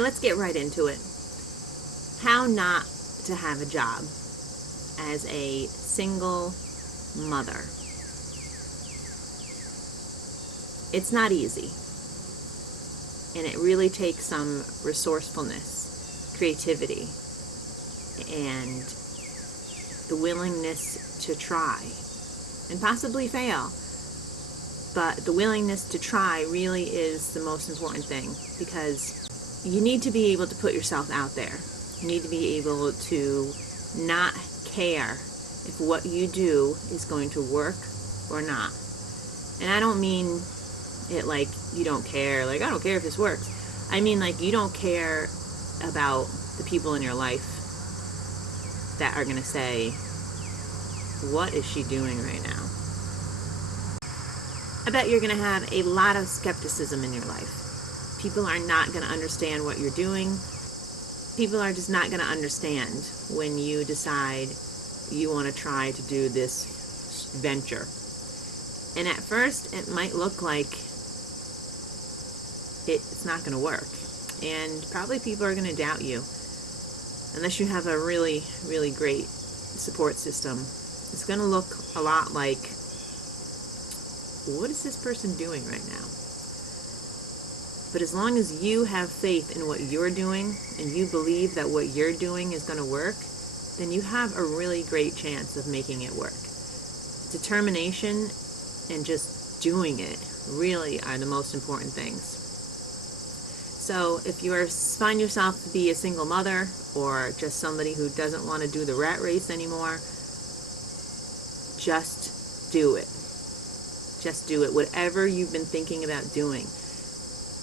right, let's get right into it. How not to have a job as a single mother. It's not easy, and it really takes some resourcefulness, creativity, and the willingness to try and possibly fail. But the willingness to try really is the most important thing, because you need to be able to put yourself out there. You need to be able to not care if what you do is going to work or not. And I don't mean it like you don't care, like I don't care if this works. I mean like you don't care about the people in your life that are going to say, what is she doing right now? I bet you're going to have a lot of skepticism in your life. People are not going to understand what you're doing. People are just not going to understand when you decide you want to try to do this venture. And at first, it might look like it's not going to work. And probably people are going to doubt you. Unless you have a really, really great support system. It's going to look a lot like, what is this person doing right now? But as long as you have faith in what you're doing and you believe that what you're doing is going to work, then you have a really great chance of making it work. Determination and just doing it really are the most important things. So if you find yourself to be a single mother or just somebody who doesn't want to do the rat race anymore, just do it. Just do it. Whatever you've been thinking about doing.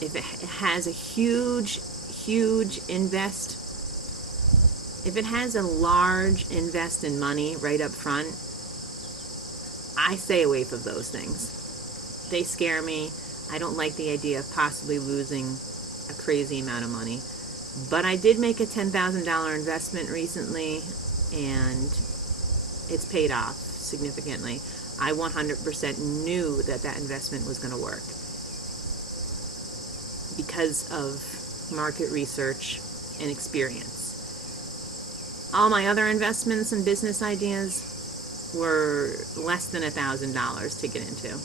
If it has a huge, huge invest, if it has a large invest in money right up front, I stay away from those things. They scare me. I don't like the idea of possibly losing a crazy amount of money. But I did make a $10,000 investment recently, and it's paid off significantly. I 100% knew that that investment was going to work because of market research and experience. All my other investments and business ideas were less than $1,000 to get into.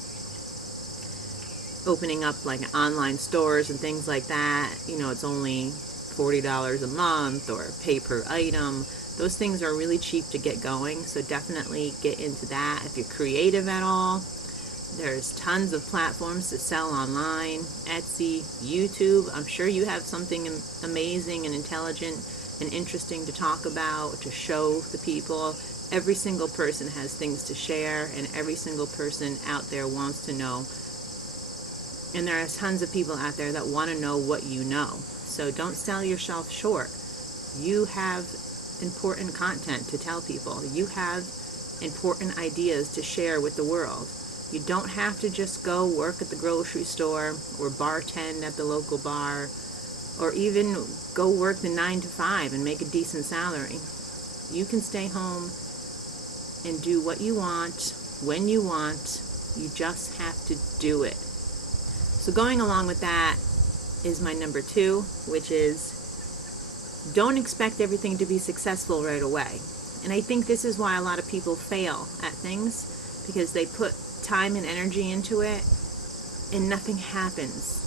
Opening up like online stores and things like that, it's only $40 a month, or pay per item. Those things are really cheap to get going, so definitely get into that. If you're creative at all, there's tons of platforms to sell online. Etsy, YouTube. I'm sure you have something amazing and intelligent and interesting to talk about, to show the people. Every single person has things to share, and every single person out there wants to know. And there are tons of people out there that want to know what you know. So don't sell yourself short. You have important content to tell people. You have important ideas to share with the world. You don't have to just go work at the grocery store or bartend at the local bar, or even go work the 9 to 5 and make a decent salary. You can stay home and do what you want, when you want. You just have to do it. So going along with that is my number 2, which is don't expect everything to be successful right away. And I think this is why a lot of people fail at things, because they put time and energy into it and nothing happens.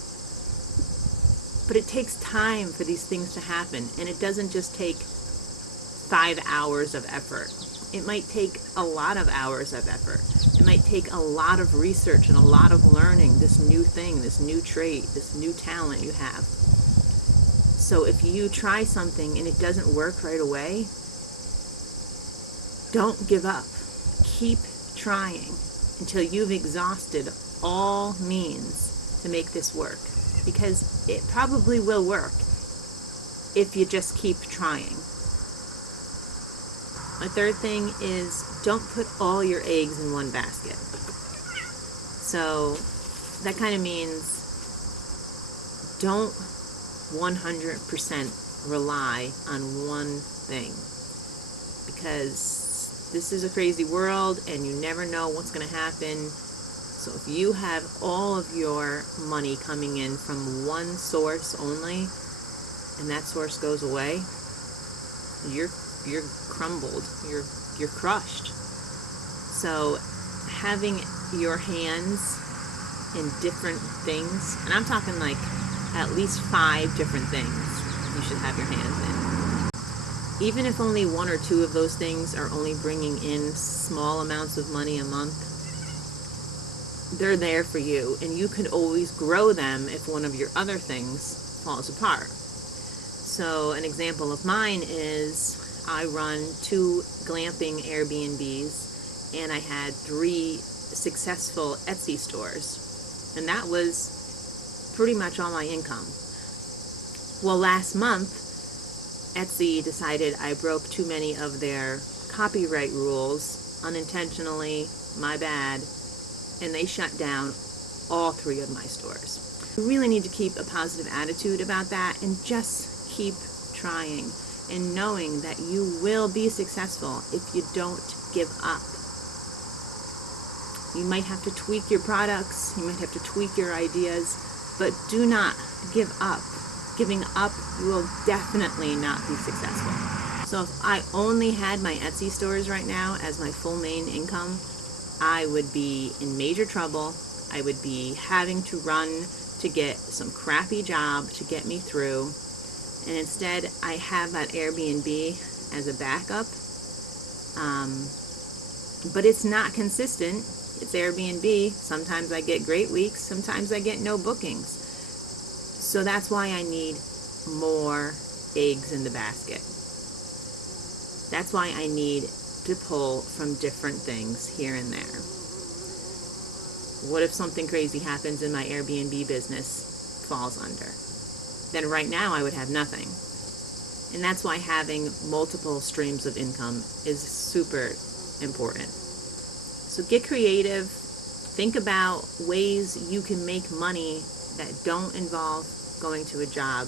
But it takes time for these things to happen, and it doesn't just take 5 hours of effort. It might take a lot of hours of effort. It might take a lot of research and a lot of learning this new thing, this new trait, this new talent you have. So if you try something and it doesn't work right away, don't give up. Keep trying until you've exhausted all means to make this work. Because it probably will work if you just keep trying. My third thing is don't put all your eggs in one basket. So that kind of means don't 100% rely on one thing, because this is a crazy world and you never know what's going to happen. So if you have all of your money coming in from one source only, and that source goes away, you're crumbled. You're crushed. So having your hands in different things, and I'm talking like at least 5 different things you should have your hands in. Even if only 1 or 2 of those things are only bringing in small amounts of money a month, they're there for you, and you can always grow them if one of your other things falls apart. So an example of mine is I run 2 glamping Airbnbs, and I had 3 successful Etsy stores, and that was pretty much all my income. Well, last month Etsy decided I broke too many of their copyright rules unintentionally, my bad, and they shut down all 3 of my stores. You really need to keep a positive attitude about that and just keep trying and knowing that you will be successful if you don't give up. You might have to tweak your products, you might have to tweak your ideas, but do not give up. Giving up, you will definitely not be successful. So if I only had my Etsy stores right now as my full main income, I would be in major trouble. I would be having to run to get some crappy job to get me through. And instead, I have that Airbnb as a backup. But it's not consistent. It's Airbnb. Sometimes I get great weeks. Sometimes I get no bookings. So that's why I need more eggs in the basket. That's why I need to pull from different things here and there. What if something crazy happens and my Airbnb business falls under? Then right now I would have nothing. And that's why having multiple streams of income is super important. So get creative. Think about ways you can make money that don't involve going to a job.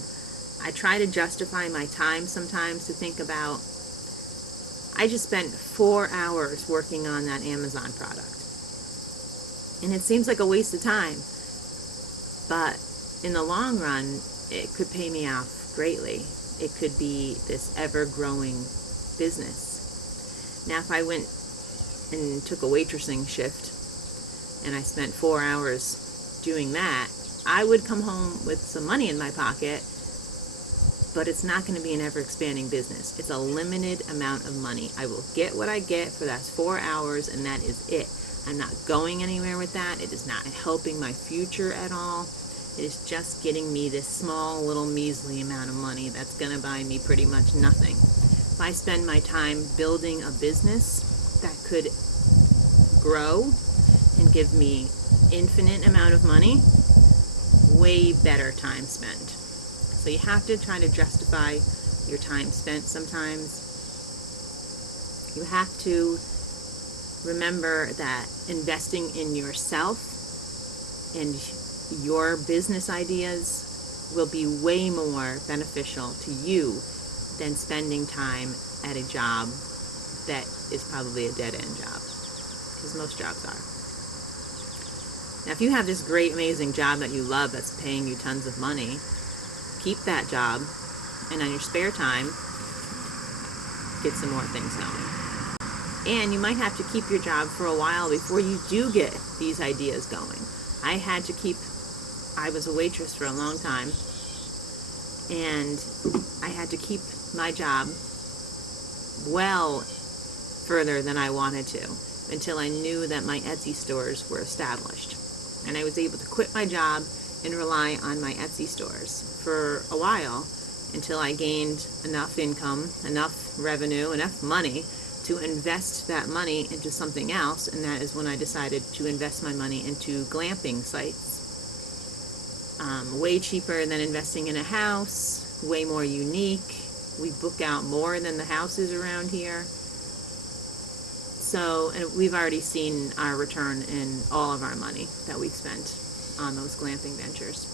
I try to justify my time sometimes to think about, I just spent 4 hours working on that Amazon product. And it seems like a waste of time. But in the long run, it could pay me off greatly. It could be this ever-growing business. Now, if I went and took a waitressing shift and I spent 4 hours doing that, I would come home with some money in my pocket, but it's not going to be an ever-expanding business. It's a limited amount of money. I will get what I get for that 4 hours, and that is it. I'm not going anywhere with that. It is not helping my future at all. It is just getting me this small little measly amount of money that's going to buy me pretty much nothing. If I spend my time building a business that could grow and give me infinite amount of money, way better time spent. So you have to try to justify your time spent sometimes. You have to remember that investing in yourself and your business ideas will be way more beneficial to you than spending time at a job that is probably a dead-end job, because most jobs are. Now, if you have this great, amazing job that you love that's paying you tons of money, keep that job, and on your spare time, get some more things going. And you might have to keep your job for a while before you do get these ideas going. I was a waitress for a long time, and I had to keep my job well further than I wanted to until I knew that my Etsy stores were established. And I was able to quit my job and rely on my Etsy stores for a while until I gained enough income, enough revenue, enough money to invest that money into something else, and that is when I decided to invest my money into glamping sites. Way cheaper than investing in a house, way more unique. We book out more than the houses around here. So, and we've already seen our return in all of our money that we've spent on those glamping ventures.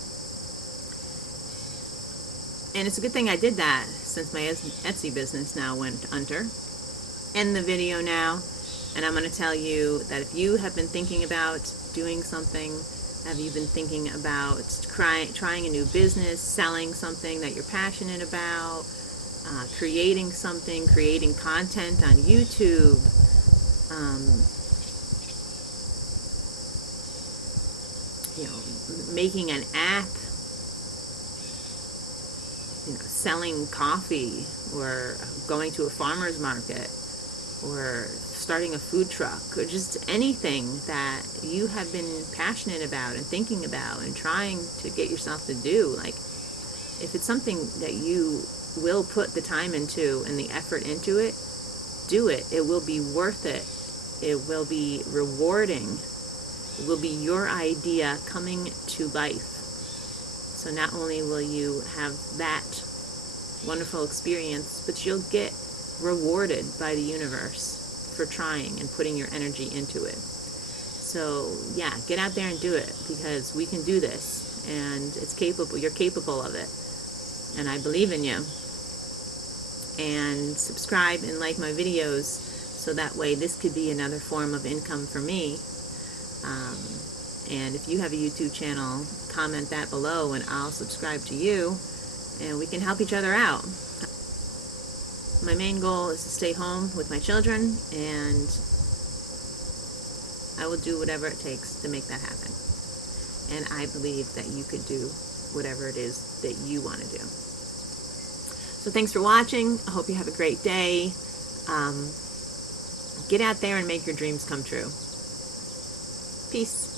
And it's a good thing I did that, since my Etsy business now went under. End the video now, and I'm going to tell you that if you have been thinking about doing something Have you been thinking about trying a new business, selling something that you're passionate about, creating something, creating content on YouTube, making an app, selling coffee, or going to a farmer's market, or starting a food truck, or just anything that you have been passionate about and thinking about and trying to get yourself to do. Like, if it's something that you will put the time into and the effort into it, do it. It will be worth it. It will be rewarding. It will be your idea coming to life. So not only will you have that wonderful experience, but you'll get rewarded by the universe for trying and putting your energy into it. So yeah, get out there and do it, because we can do this, and it's capable. You're capable of it, and I believe in you. And subscribe and like my videos, so that way this could be another form of income for me. And if you have a YouTube channel, comment that below and I'll subscribe to you, and we can help each other out. My main goal is to stay home with my children, and I will do whatever it takes to make that happen. And I believe that you could do whatever it is that you want to do. So thanks for watching. I hope you have a great day. Get out there and make your dreams come true. Peace.